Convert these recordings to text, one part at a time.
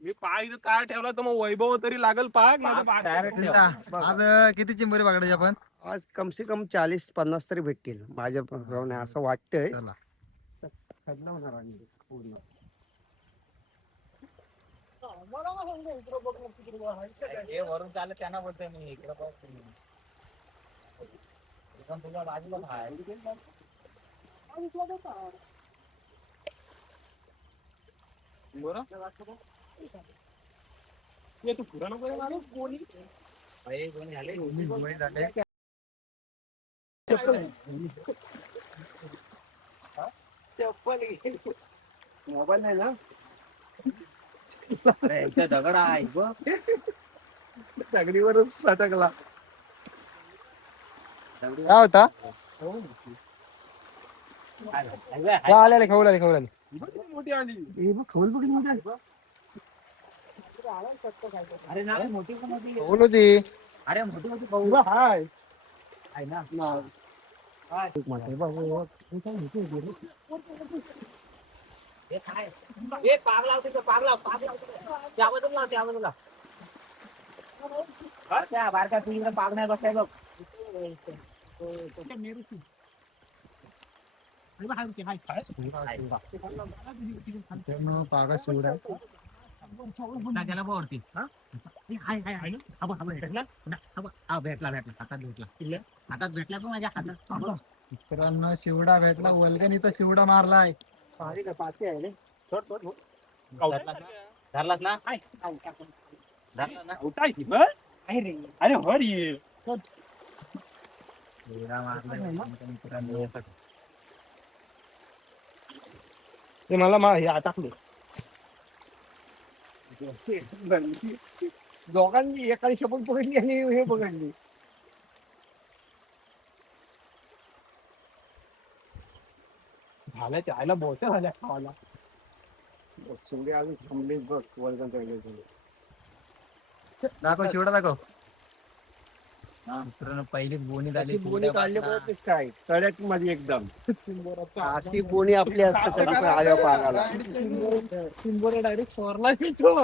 मी पाय इथं काय ठेवला तर मग वैभव तरी लागल पाक आज किती चिंबोरी पकडायची आपण? आज कम से कम 40-50 तरी भेटतील माझ्या प्रमाणे असं वाटतंय. चला. वरून चालत त्यांना बोलतोय मी इकडे तुझ्या बाजूला तू पुरा नको कोणी मोबाईल नाही ना दगड आहे बघ दगडीवरच सटकला. काय होता? आले खाऊ आले. मोठी आली. अरे ना मोठी बोलू ती. अरे मोठी हाय आहे ना पाग लावते पाग लाव त्या बाजूला त्या बाजूला त्या बारक्या तुझीकडे पाग नाही बसलाय बघ पागा शिवडा त्याला वरती भेटला हातात भेटला पण माझ्या हातात मित्रांनो शिवडा भेटला. वल्गनीचा शिवडा मारलाय. धरलास ना अरे हरी ते मला हे टाकले. दोघांनी एकाने शपथ पकडली आणि हे पकडली. झाल्या चायला बोच्या झाल्या खावाला. शिंदे अजून थांबले बघ वर्गात. दाखव शिवडा दाखव. मित्रांनो पहिलीच बोनी झाली बोनी काढले बघतेस काय तळ्यात मध्ये एकदम अशी बोनी आपली असते तरी पण आल्या पागाला. चिंबोरे डायरेक्ट स्वरला येतो.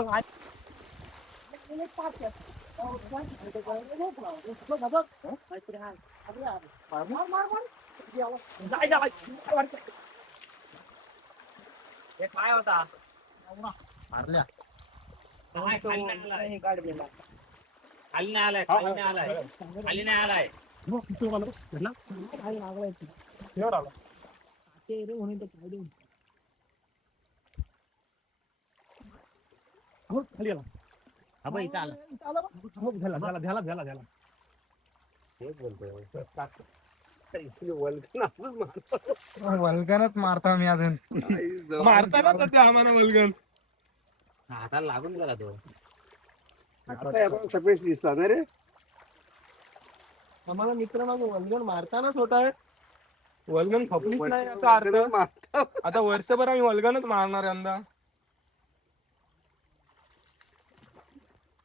काय होता मारल्या. खाली नाही आलाय खाली नाही आलाय खाली नाही आलाय खाली आला. हा इथं आला झाला. वल्गनच मारता मी अजून. मारताना तर ते आम्हाला वल्गन हाताला लागून गेला तो सगळेच दिसतात ना रे. आम्हाला मित्रांनो वल्गन मारतानाच होत आहे. वल्गन खपलीच नाही याचा अर्थ. आता वर्षभर आम्ही वल्गनच मारणार यंदा.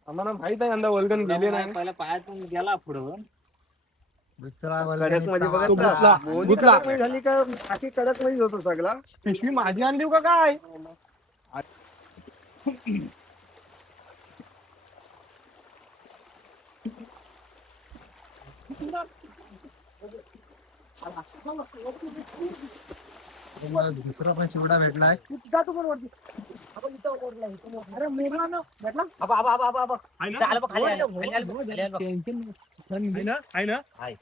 आम्हाला माहित आहे यंदा वल्गन गेले नाही. पहिला पायातून गेला पुढं कडक मध्ये बघत झाली का बाकी कडक मध्ये होतो सगळा. पिशवी माझी आणली का काय? दुसरा पण शिवडा भेटलाय.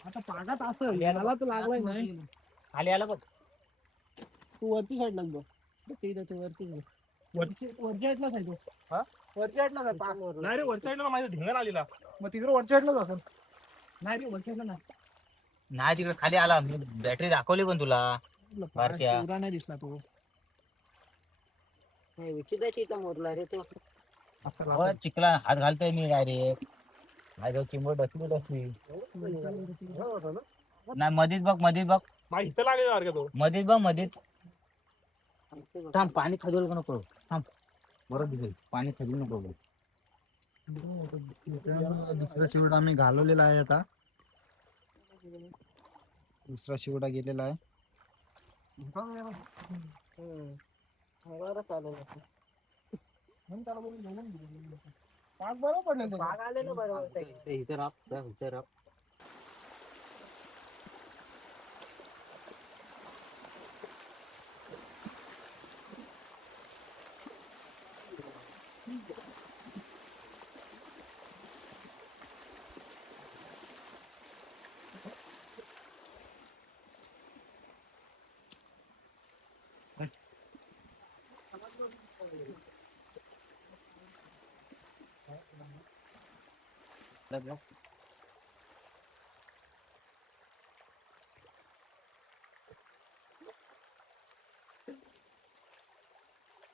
आता पागात असं याला तर लागलाय नाही. खाली आला बघ तू वरती साईडला बघ. वरच्या साईडलाच आहे तो. वरच्या साईडलाच आहे. नाही रे वरच्या साईडला माझ्या ढिंगण आलेला. मग तिकडे वरच्या साईडलाच असेल. नाही रे वरच्या साईडला नाही तिकडे खाली आला मी बॅटरी दाखवली पण तुला नाही. नाही दिसला तो. मोरला रे तो. चिखला हात घालतोय मी डायरेक्ट माझ्या चिंबड डसली नाही मधीच बघ इथं लागेल तो. मधीच बघ मधीच थांब पाणी खजवलं नको थांब बरोबर दिसेल पाणी खजवू नको. दुसरा शिवडा आम्ही घालवलेला आहे. आता दुसरा शिवडा गेलेला आहे. पाच बरोबर पडले इथे राहा इथे राहा.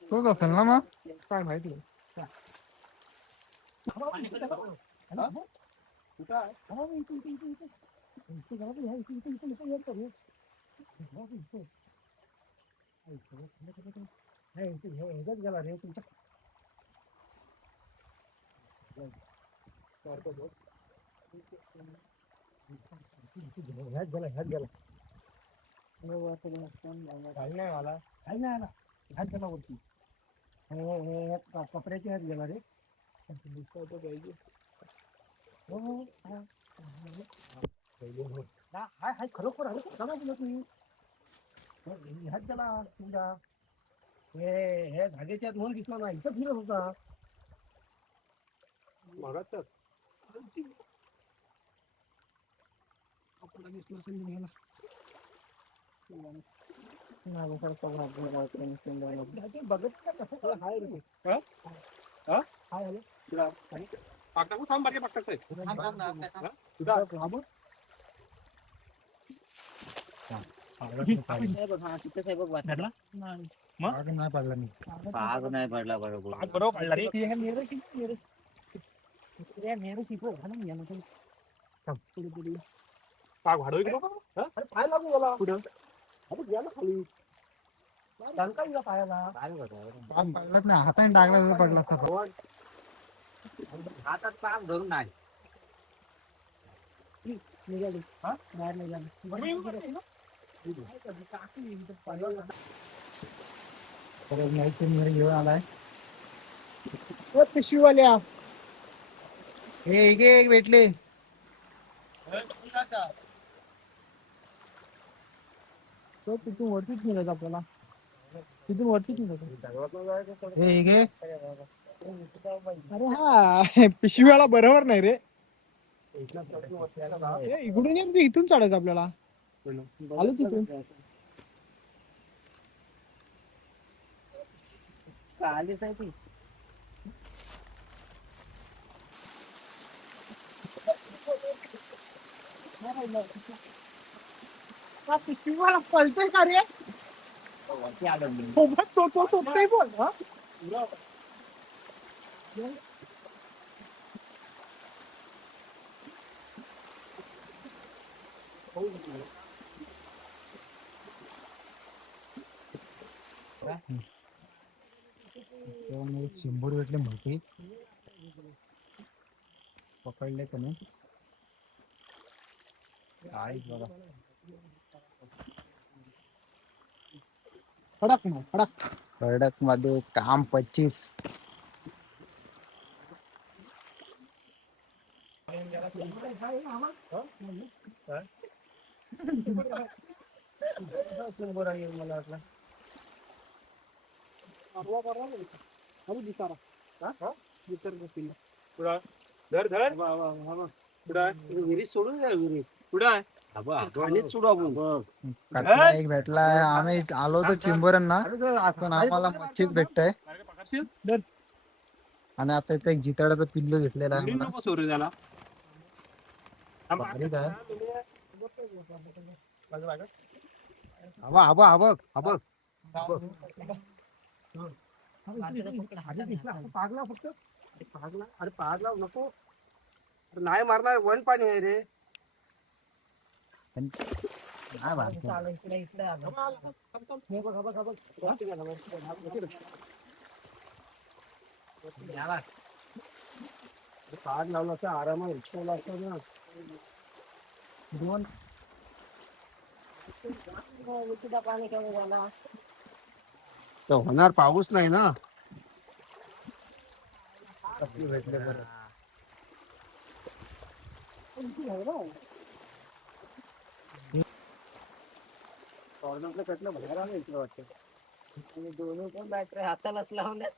तोच असेल ना मग. काय माहिती काही नाही मला काही नाही आला हात गेला वरती कपड्याची हात गेला रे पाहिजे हाय हाय खरोखर आलं का नाही तुम्ही हात गेला तुमचा हे धाग्याच्या आत वर दिसला नाही इथं फिरत होता मगाच बघत का कसं हाय रे हाय आलं पाक टाकू थांब बाकी पाक टाकतोय मागं नाही पडला मी. पाग नाही पडला बरोबर. पाक बरोबर काढला रे पाक वाढव की नको? अरे पाय लागू गेला पुढं अरे गेला खाली टंका गेला पायाला पाग पडलाच नाही, हाताने टाकला तर पडला असता. हातात पाग धरून नाही. निघाली हा बाहेर निघाली परत नाईटचे निघे घेऊन आलाय. पिशवीवाल्या हे एक भेटले. तो तिथून वरतीच निघायचं आपल्याला तिथून वरतीच निघायचं हे घे. अरे हा पिशवीवाला बरोबर नाही रे ए, इकडून ये म्हणजे इथून चढायचं आपल्याला आलं तिथून आलीच आहे ती पिशवीवाला पळतोय का रे सोबत तो सोबतही बोल हा चिंबूर भेटले मोठी पकडले का नाही काहीच बघा. खडक ना खडक खडक मध्ये काम 25. मला वाटलं धर धर विहिरीत सोडून द्या विहिरीत कुठं आहे पाणीच सोडू आपण कटला एक भेटलाय. आम्ही आलो होतो चिंबोऱ्यांना, पण आम्हाला मच्छीच भेटतंय. आणि आता इथे एक जिताड्याचं पिल्लू घेतलेलं आहे आम्हाला. नको सोडू त्याला भारीच आहे. पागला फक्त पागला अरे पागला नको अरे नाही मारणार वन पाणी आहे रे नाही भारी. पाग लावला तर आरामात उचलला असता ना दोन पाणी कमी झाला तर होणार, पाऊस नाही ना. कसली भेटले बरं. कॉर्नरला कटलं बाहेर आलं इकडे वाटतं. आणि दोन्ही पण बॅटरी हातालाच लावल्या.